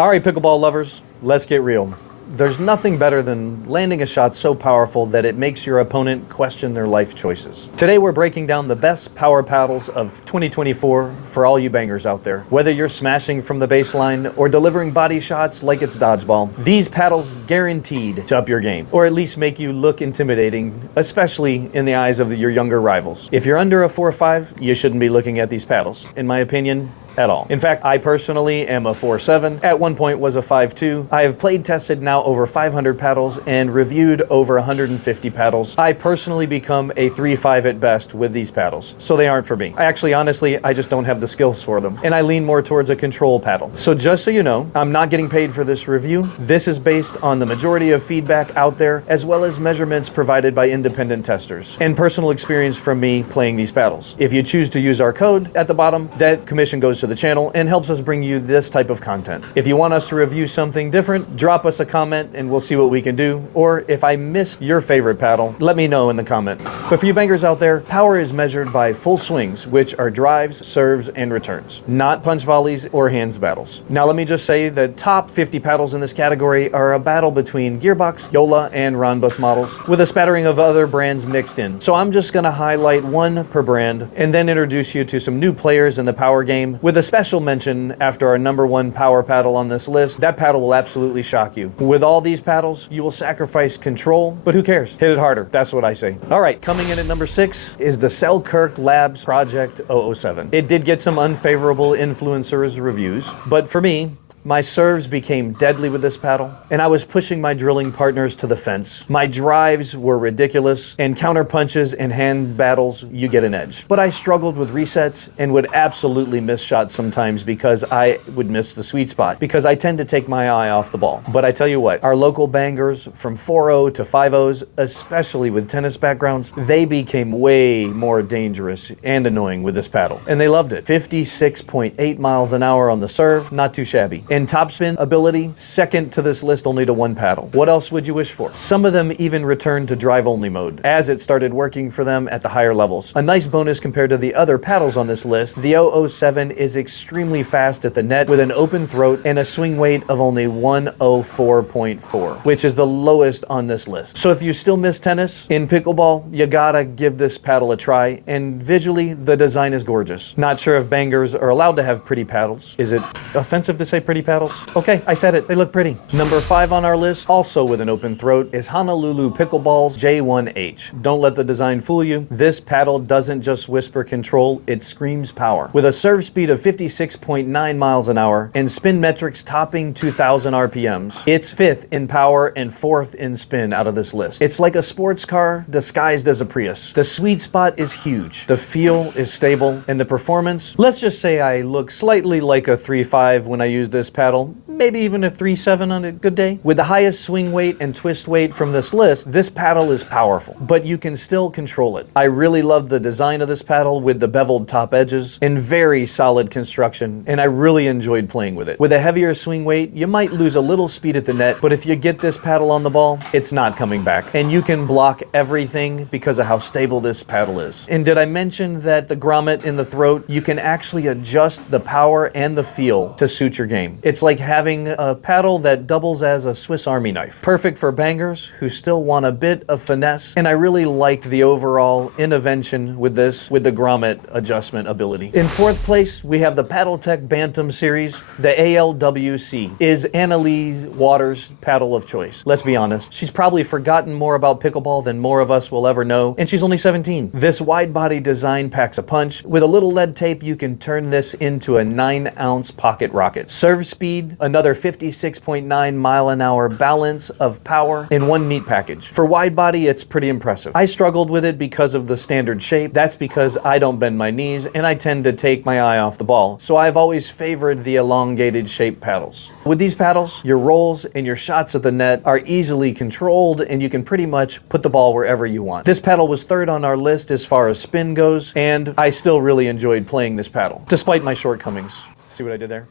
All right, pickleball lovers, let's get real. There's nothing better than landing a shot so powerful that it makes your opponent question their life choices. Today we're breaking down the best power paddles of 2024 for all you bangers out there. Whether you're smashing from the baseline or delivering body shots like it's dodgeball, these paddles guaranteed to up your game, or at least make you look intimidating, especially in the eyes of your younger rivals. If you're under a 4.5, you shouldn't be looking at these paddles, in my opinion, at all. In fact, I personally am a 4.7, at one point was a 5.2. I have played tested now over 500 paddles and reviewed over 150 paddles. I personally become a 3.5 at best with these paddles, so they aren't for me. Honestly, I just don't have the skills for them, and I lean more towards a control paddle. So just so you know, I'm not getting paid for this review. This is based on the majority of feedback out there, as well as measurements provided by independent testers, and personal experience from me playing these paddles. If you choose to use our code at the bottom, that commission goes to the channel and helps us bring you this type of content. If you want us to review something different, drop us a comment and we'll see what we can do. Or if I missed your favorite paddle, let me know in the comment. But for you bangers out there, power is measured by full swings, which are drives, serves, and returns, not punch volleys or hands battles. Now let me just say that top 50 paddles in this category are a battle between Gearbox, Joola, and Ronbus models, with a spattering of other brands mixed in. So I'm just gonna highlight one per brand and then introduce you to some new players in the power game, with a special mention after our #1 power paddle on this list. That paddle will absolutely shock you. With all these paddles, you will sacrifice control, but who cares? Hit it harder. That's what I say. All right, coming in at number 6 is the Selkirk Labs Project 007. It did get some unfavorable influencers reviews, but for me, my serves became deadly with this paddle, and I was pushing my drilling partners to the fence. My drives were ridiculous, and counter punches and hand battles, you get an edge. But I struggled with resets and would absolutely miss shots sometimes because I would miss the sweet spot, because I tend to take my eye off the ball. But I tell you what, our local bangers from 4.0 to 5.0s, especially with tennis backgrounds, they became way more dangerous and annoying with this paddle, and they loved it. 56.8 miles an hour on the serve, not too shabby. And topspin ability, second to this list only to one paddle. What else would you wish for? Some of them even returned to drive-only mode, as it started working for them at the higher levels. A nice bonus compared to the other paddles on this list, the 007 is extremely fast at the net with an open throat and a swing weight of only 104.4, which is the lowest on this list. So if you still miss tennis, in pickleball, you gotta give this paddle a try, and visually, the design is gorgeous. Not sure if bangers are allowed to have pretty paddles. Is it offensive to say pretty paddles? Okay, I said it. They look pretty. Number 5 on our list, also with an open throat, is Honolulu Pickleball's J1H. Don't let the design fool you. This paddle doesn't just whisper control, it screams power. With a serve speed of 56.9 miles an hour and spin metrics topping 2,000 RPMs, it's 5th in power and 4th in spin out of this list. It's like a sports car disguised as a Prius. The sweet spot is huge, the feel is stable, and the performance, let's just say I look slightly like a 3.5 when I use this paddle, maybe even a 3.7 on a good day. With the highest swing weight and twist weight from this list, this paddle is powerful, but you can still control it. I really love the design of this paddle with the beveled top edges and very solid construction, and I really enjoyed playing with it. With a heavier swing weight, you might lose a little speed at the net, but if you get this paddle on the ball, it's not coming back, and you can block everything because of how stable this paddle is. And did I mention that the grommet in the throat, you can actually adjust the power and the feel to suit your game. It's like having a paddle that doubles as a Swiss Army knife. Perfect for bangers who still want a bit of finesse, and I really liked the overall intervention with this, with the grommet adjustment ability. In 4th place, we have the Paddletek Bantam series. The ALWC is Annalise Waters' paddle of choice. Let's be honest, she's probably forgotten more about pickleball than more of us will ever know, and she's only 17. This wide body design packs a punch. With a little lead tape, you can turn this into a 9-ounce pocket rocket. Serve speed, another 56.9 mile an hour balance of power in one neat package. For wide body, it's pretty impressive. I struggled with it because of the standard shape. That's because I don't bend my knees and I tend to take my eye off the ball. So I've always favored the elongated shape paddles. With these paddles, your rolls and your shots at the net are easily controlled and you can pretty much put the ball wherever you want. This paddle was 3rd on our list as far as spin goes, and I still really enjoyed playing this paddle, despite my shortcomings. See what I did there?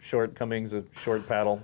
shortcomings of short paddle.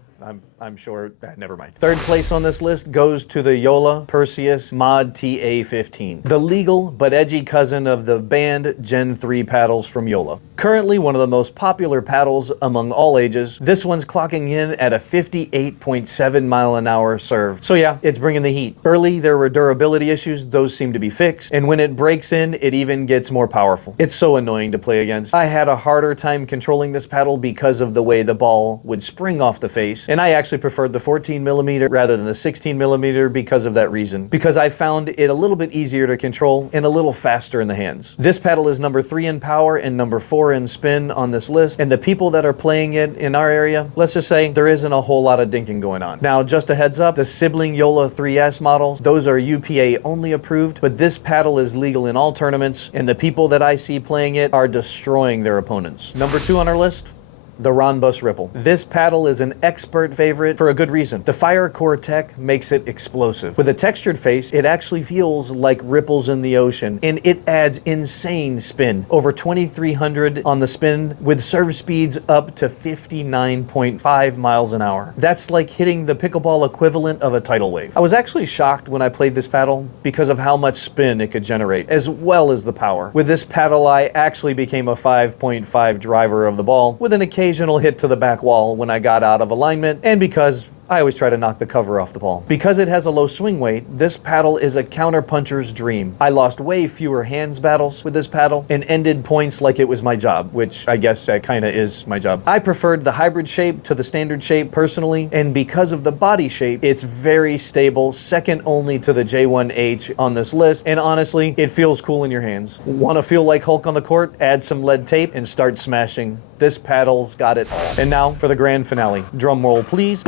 I'm short. Never mind. Third place on this list goes to the Joola MOD TA-15, the legal but edgy cousin of the banned Gen 3 paddles from Joola. Currently one of the most popular paddles among all ages, this one's clocking in at a 58.7 mile an hour serve. So yeah, it's bringing the heat. Early there were durability issues, those seem to be fixed, and when it breaks in, it even gets more powerful. It's so annoying to play against. I had a harder time controlling this paddle because of the way the ball would spring off the face, and I actually preferred the 14mm rather than the 16mm because of that reason, because I found it a little bit easier to control and a little faster in the hands. This paddle is number 3 in power and number 4 in spin on this list, and the people that are playing it in our area, let's just say there isn't a whole lot of dinking going on. Now, just a heads up, the sibling Joola 3S models, those are UPA only approved, but this paddle is legal in all tournaments, and the people that I see playing it are destroying their opponents. Number 2 on our list, the Ronbus Ripple. This paddle is an expert favorite for a good reason. The fire core tech makes it explosive. With a textured face, it actually feels like ripples in the ocean, and it adds insane spin. Over 2,300 on the spin, with serve speeds up to 59.5 miles an hour. That's like hitting the pickleball equivalent of a tidal wave. I was actually shocked when I played this paddle because of how much spin it could generate, as well as the power. With this paddle, I actually became a 5.5 driver of the ball, with an occasional hit to the back wall when I got out of alignment, and because I always try to knock the cover off the ball. Because it has a low swing weight, this paddle is a counterpuncher's dream. I lost way fewer hands battles with this paddle and ended points like it was my job, which I guess that kind of is my job. I preferred the hybrid shape to the standard shape personally, and because of the body shape, it's very stable, second only to the J1H on this list, and honestly, it feels cool in your hands. Want to feel like Hulk on the court? Add some lead tape and start smashing. This paddle's got it all. And now for the grand finale. Drum roll, please.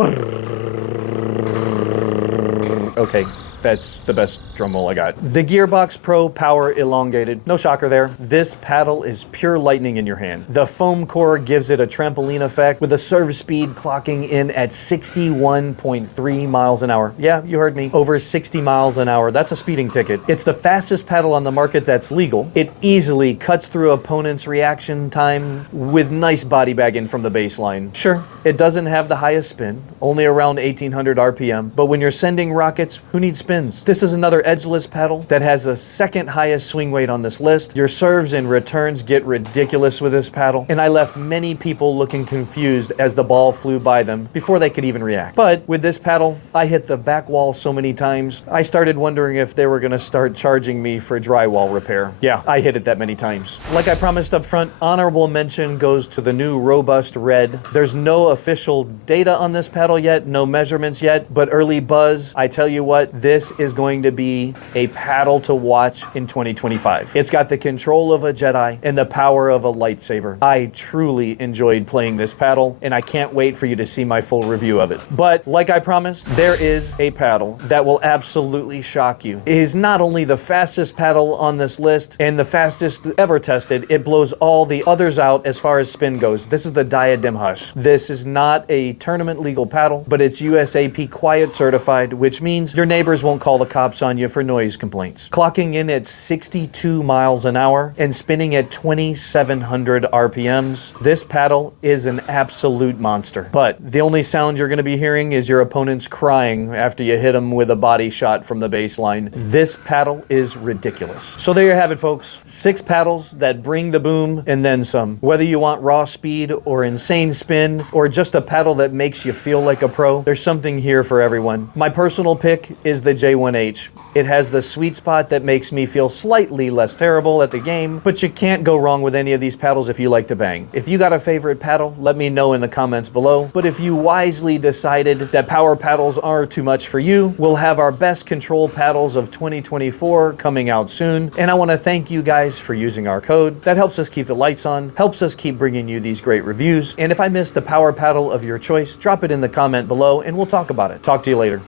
Okay, that's the best drum roll I got. The Gearbox Pro Power Elongated. No shocker there. This paddle is pure lightning in your hand. The foam core gives it a trampoline effect with a serve speed clocking in at 61.3 miles an hour. Yeah, you heard me. Over 60 miles an hour. That's a speeding ticket. It's the fastest paddle on the market that's legal. It easily cuts through opponents' reaction time with nice body bagging from the baseline. Sure, it doesn't have the highest spin, only around 1800 RPM, but when you're sending rockets, who needs spin? This is another edgeless paddle that has the second highest swing weight on this list. Your serves and returns get ridiculous with this paddle, and I left many people looking confused as the ball flew by them before they could even react. But with this paddle, I hit the back wall so many times, I started wondering if they were going to start charging me for drywall repair. Yeah, I hit it that many times. Like I promised up front, honorable mention goes to the new robust R.E.D. There's no official data on this paddle yet, no measurements yet, but early buzz, I tell you what, this is going to be a paddle to watch in 2025. It's got the control of a Jedi and the power of a lightsaber. I truly enjoyed playing this paddle, and I can't wait for you to see my full review of it. But like I promised, there is a paddle that will absolutely shock you. It is not only the fastest paddle on this list and the fastest ever tested, it blows all the others out as far as spin goes. This is the Diadem Hush. This is not a tournament legal paddle, but it's USAP quiet certified, which means your neighbors won't call the cops on you for noise complaints. Clocking in at 62 miles an hour and spinning at 2,700 RPMs, this paddle is an absolute monster. But the only sound you're going to be hearing is your opponents crying after you hit them with a body shot from the baseline. This paddle is ridiculous. So there you have it, folks. 6 paddles that bring the boom and then some. Whether you want raw speed or insane spin or just a paddle that makes you feel like a pro, there's something here for everyone. My personal pick is the J1H. It has the sweet spot that makes me feel slightly less terrible at the game, but you can't go wrong with any of these paddles if you like to bang. If you got a favorite paddle, let me know in the comments below. But if you wisely decided that power paddles are too much for you, we'll have our best control paddles of 2024 coming out soon. And I want to thank you guys for using our code. That helps us keep the lights on, helps us keep bringing you these great reviews. And if I missed the power paddle of your choice, drop it in the comment below and we'll talk about it. Talk to you later.